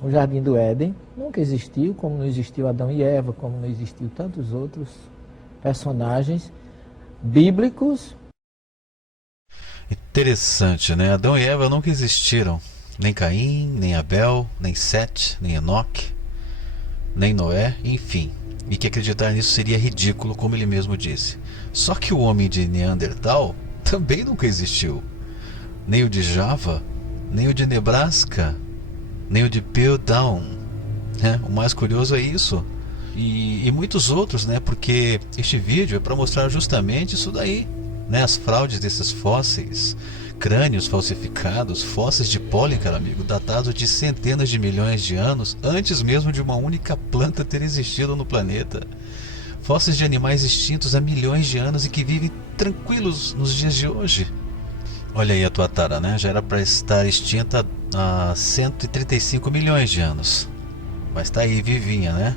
O Jardim do Éden nunca existiu, como não existiu Adão e Eva, como não existiu tantos outros personagens bíblicos. Interessante, né? Adão e Eva nunca existiram. Nem Caim, nem Abel, nem Sete, nem Enoque, nem Noé, enfim. E que acreditar nisso seria ridículo, como ele mesmo disse. Só que o homem de Neandertal também nunca existiu. Nem o de Java, nem o de Nebraska, nem o de Piltdown, né? O mais curioso é isso. E muitos outros, né? Porque este vídeo é para mostrar justamente isso daí, né? As fraudes desses fósseis, crânios falsificados, fósseis de pólen, cara amigo, datados de centenas de milhões de anos, antes mesmo de uma única planta ter existido no planeta. Fósseis de animais extintos há milhões de anos e que vivem tranquilos nos dias de hoje. Olha aí a tua tara, né? Já era para estar extinta há 135 milhões de anos. Mas tá aí, vivinha, né?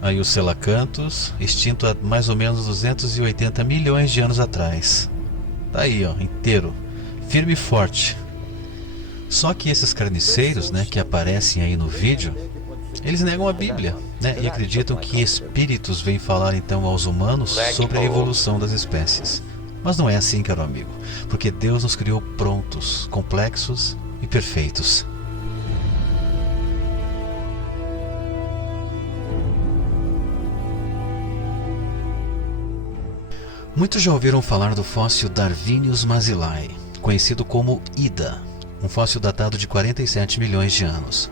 Aí o Selacanthus, extinto há mais ou menos 280 milhões de anos atrás. Tá aí, ó, inteiro, firme e forte. Só que esses carniceiros, né, que aparecem aí no vídeo, eles negam a Bíblia, né, e acreditam que espíritos vêm falar então aos humanos sobre a evolução das espécies. Mas não é assim, caro amigo, porque Deus nos criou prontos, complexos e perfeitos. Muitos já ouviram falar do fóssil Darwinius mazilae, conhecido como IDA, um fóssil datado de 47 milhões de anos.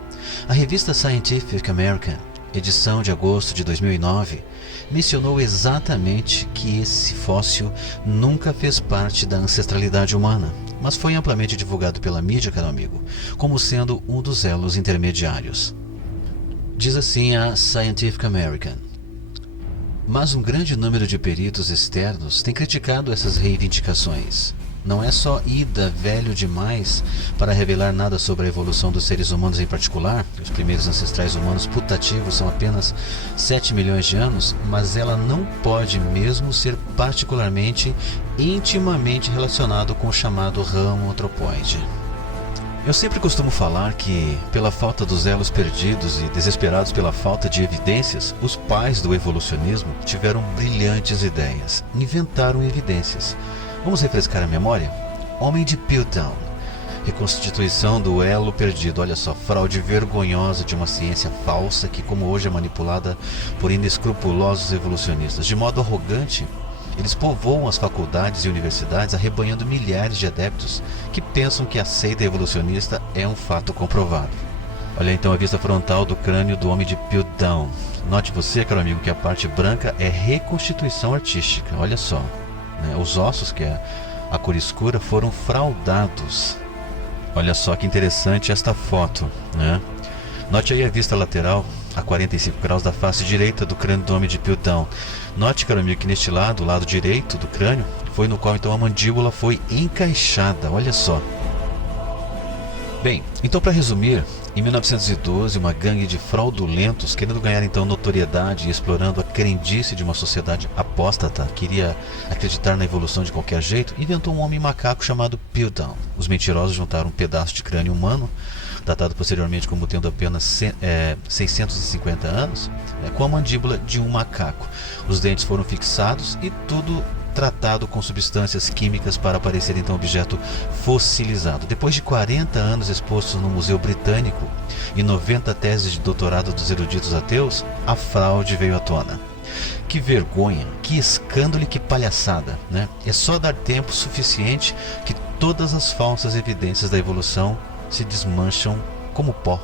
A revista Scientific American, edição de agosto de 2009, mencionou exatamente que esse fóssil nunca fez parte da ancestralidade humana, mas foi amplamente divulgado pela mídia, caro amigo, como sendo um dos elos intermediários. Diz assim a Scientific American. Mas um grande número de peritos externos tem criticado essas reivindicações. Não é só Ida velho demais para revelar nada sobre a evolução dos seres humanos em particular, os primeiros ancestrais humanos putativos são apenas 7 milhões de anos, mas ela não pode mesmo ser particularmente, intimamente relacionado com o chamado ramo antropóide. Eu sempre costumo falar que, pela falta dos elos perdidos e desesperados pela falta de evidências, os pais do evolucionismo tiveram brilhantes ideias, inventaram evidências. Vamos refrescar a memória? Homem de Piltdown, reconstituição do elo perdido, olha só, fraude vergonhosa de uma ciência falsa que, como hoje, é manipulada por inescrupulosos evolucionistas. De modo arrogante, eles povoam as faculdades e universidades arrebanhando milhares de adeptos que pensam que a seita evolucionista é um fato comprovado. Olha então a vista frontal do crânio do homem de Piltdown. Note você, caro amigo, que a parte branca é reconstituição artística, olha só. Né? Os ossos, que é a cor escura, foram fraudados. Olha só que interessante esta foto, né? Note aí a vista lateral a 45 graus da face direita do crânio do homem de Piltdown. Note, caro amigo, que neste lado, o lado direito do crânio, foi no qual então a mandíbula foi encaixada, olha só. Bem, então para resumir, em 1912 uma gangue de fraudulentos, querendo ganhar então notoriedade e explorando a crendice de uma sociedade apóstata, que iria acreditar na evolução de qualquer jeito, inventou um homem macaco chamado Piltdown. Os mentirosos juntaram um pedaço de crânio humano, datado posteriormente como tendo apenas 650 anos, com a mandíbula de um macaco. Os dentes foram fixados e tudo tratado com substâncias químicas para parecer então objeto fossilizado. Depois de 40 anos expostos no Museu Britânico e 90 teses de doutorado dos eruditos ateus, a fraude veio à tona. Que vergonha, que escândalo e que palhaçada, né? É só dar tempo suficiente que todas as falsas evidências da evolução se desmancham como pó.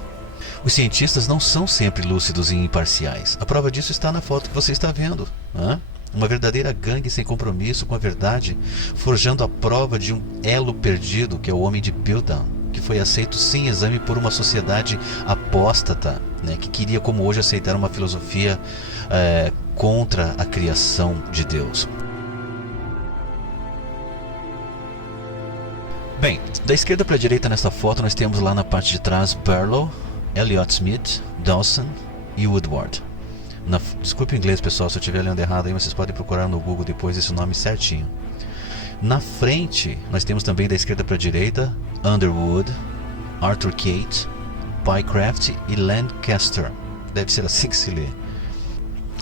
Os cientistas não são sempre lúcidos e imparciais. A prova disso está na foto que você está vendo. Uma verdadeira gangue sem compromisso com a verdade, forjando a prova de um elo perdido, que é o homem de Piltdown, que foi aceito sem exame por uma sociedade apóstata, né, que queria, como hoje, aceitar uma filosofia contra a criação de Deus. Bem, da esquerda para a direita nesta foto nós temos lá na parte de trás Barlow, Elliott Smith, Dawson e Woodward. Desculpe o inglês, pessoal, se eu estiver lendo errado aí, vocês podem procurar no Google depois esse nome certinho. Na frente nós temos também da esquerda para a direita Underwood, Arthur Kate, Pycraft e Lancaster. Deve ser assim que se lê.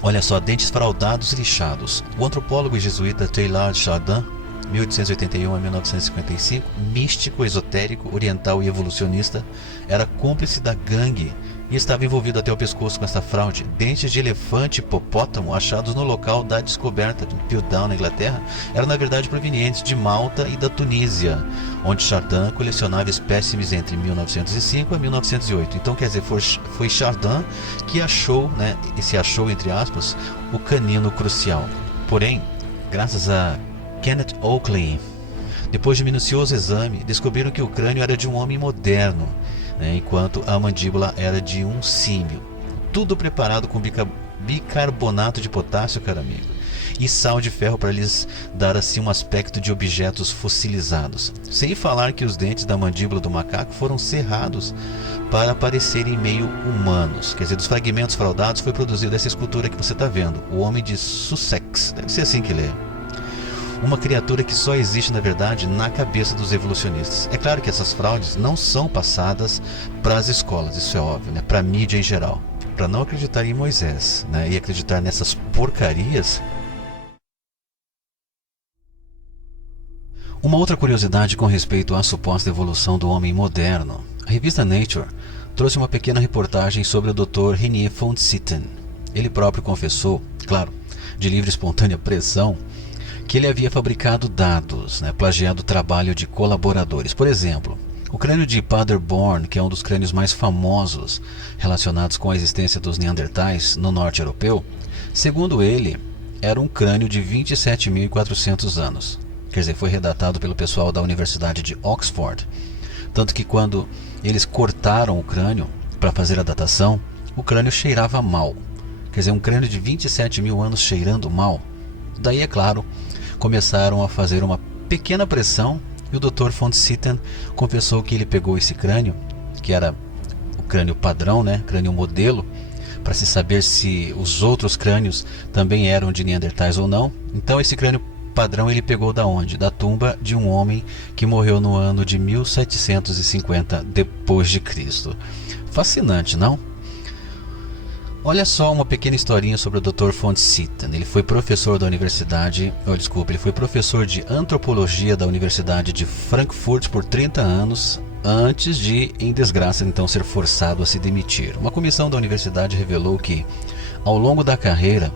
Olha só, dentes fraudados e lixados. O antropólogo e jesuíta Teilhard Chardin, 1881 a 1955, místico, esotérico, oriental e evolucionista, era cúmplice da gangue e estava envolvido até o pescoço com esta fraude. Dentes de elefante e hipopótamo achados no local da descoberta de Piltdown, na Inglaterra, eram na verdade provenientes de Malta e da Tunísia, onde Chardin colecionava espécimes entre 1905 a 1908. Então, quer dizer, foi Chardin que achou, né, e se achou, entre aspas, o canino crucial. Porém, graças a Kenneth Oakley, depois de minucioso exame, descobriram que o crânio era de um homem moderno, né, enquanto a mandíbula era de um símio. Tudo preparado com bicarbonato de potássio, caro amigo, e sal de ferro para lhes dar assim um aspecto de objetos fossilizados. Sem falar que os dentes da mandíbula do macaco foram serrados para parecerem meio humanos. Quer dizer, dos fragmentos fraudados foi produzida essa escultura que você está vendo, o Homem de Sussex, deve ser assim que lê. Uma criatura que só existe, na verdade, na cabeça dos evolucionistas. É claro que essas fraudes não são passadas para as escolas, isso é óbvio, né? Para a mídia em geral. Para não acreditar em Moisés, né? E acreditar nessas porcarias. Uma outra curiosidade com respeito à suposta evolução do homem moderno. A revista Nature trouxe uma pequena reportagem sobre o Dr. Renier von Sitten. Ele próprio confessou, claro, de livre e espontânea pressão, que ele havia fabricado dados, né, plagiado o trabalho de colaboradores. Por exemplo, o crânio de Paderborn, que é um dos crânios mais famosos relacionados com a existência dos Neandertais no norte europeu, segundo ele, era um crânio de 27.400 anos. Quer dizer, foi redatado pelo pessoal da Universidade de Oxford. Tanto que quando eles cortaram o crânio para fazer a datação, o crânio cheirava mal. Quer dizer, um crânio de 27.000 anos cheirando mal. Daí, é claro, começaram a fazer uma pequena pressão e o Dr. von Sitten confessou que ele pegou esse crânio, que era o crânio padrão, né, crânio modelo, para se saber se os outros crânios também eram de Neandertais ou não. Então esse crânio padrão ele pegou da onde? Da tumba de um homem que morreu no ano de 1750 depois de Cristo. Fascinante, não? Olha só uma pequena historinha sobre o Dr. von Sitten. Ele foi professor da universidade, ele foi professor de antropologia da Universidade de Frankfurt por 30 anos, antes de, em desgraça, então ser forçado a se demitir. Uma comissão da universidade revelou que, ao longo da carreira,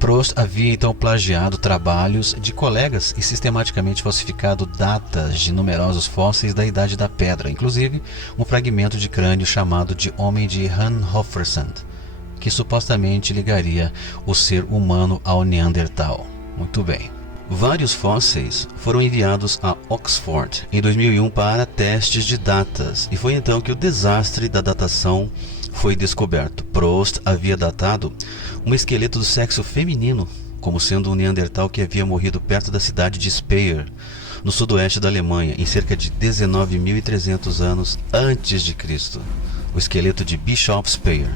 Prost havia então plagiado trabalhos de colegas e sistematicamente falsificado datas de numerosos fósseis da Idade da Pedra, inclusive um fragmento de crânio chamado de Homem de Hanhoffersand, que supostamente ligaria o ser humano ao Neandertal. Muito bem. Vários fósseis foram enviados a Oxford em 2001 para testes de datas, e foi então que o desastre da datação foi descoberto. Prost havia datado um esqueleto do sexo feminino como sendo um Neandertal que havia morrido perto da cidade de Speyer, no sudoeste da Alemanha, em cerca de 19.300 anos antes de Cristo. O esqueleto de Bischof Speyer.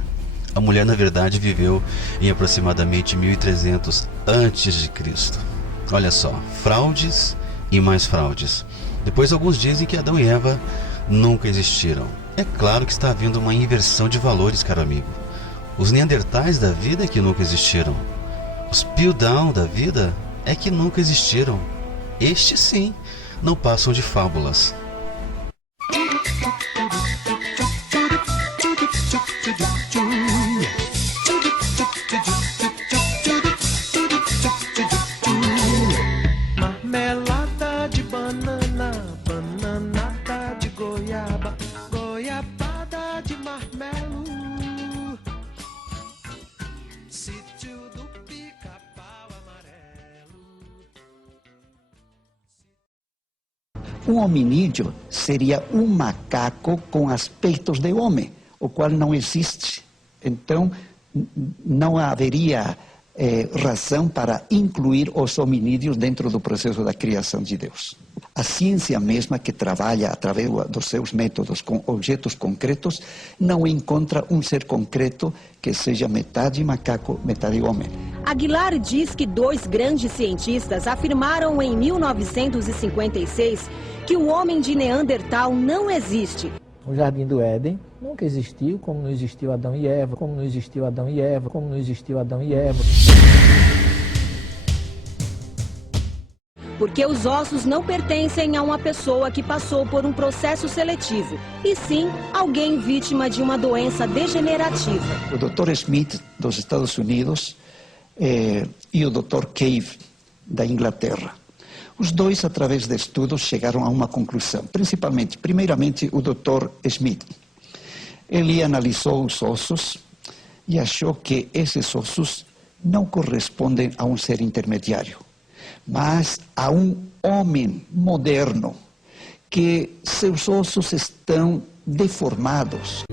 A mulher, na verdade, viveu em aproximadamente 1300 antes de Cristo. Olha só, fraudes e mais fraudes. Depois alguns dizem que Adão e Eva nunca existiram. É claro que está havendo uma inversão de valores, caro amigo. Os Neandertais da vida é que nunca existiram. Os Piltdown da vida é que nunca existiram. Estes sim, não passam de fábulas. Marmelada de banana, bananada de goiaba, goiabada de marmelo. Sítio do Pica-Pau Amarelo. Um hominídeo seria um macaco com aspectos de homem, o qual não existe. Então, não haveria razão para incluir os hominídeos dentro do processo da criação de Deus. A ciência mesma, que trabalha através dos seus métodos com objetos concretos, não encontra um ser concreto que seja metade macaco, metade homem. Aguilar diz que dois grandes cientistas afirmaram em 1956 que o homem de Neandertal não existe. O Jardim do Éden nunca existiu, como não existiu Adão e Eva, como não existiu Adão e Eva, como não existiu Adão e Eva. Porque os ossos não pertencem a uma pessoa que passou por um processo seletivo, e sim alguém vítima de uma doença degenerativa. O Dr. Smith, dos Estados Unidos, e o Dr. Cave, da Inglaterra. Os dois, através de estudos, chegaram a uma conclusão. Primeiramente, o Dr. Smith. Ele analisou os ossos e achou que esses ossos não correspondem a um ser intermediário, mas a um homem moderno, que seus ossos estão deformados.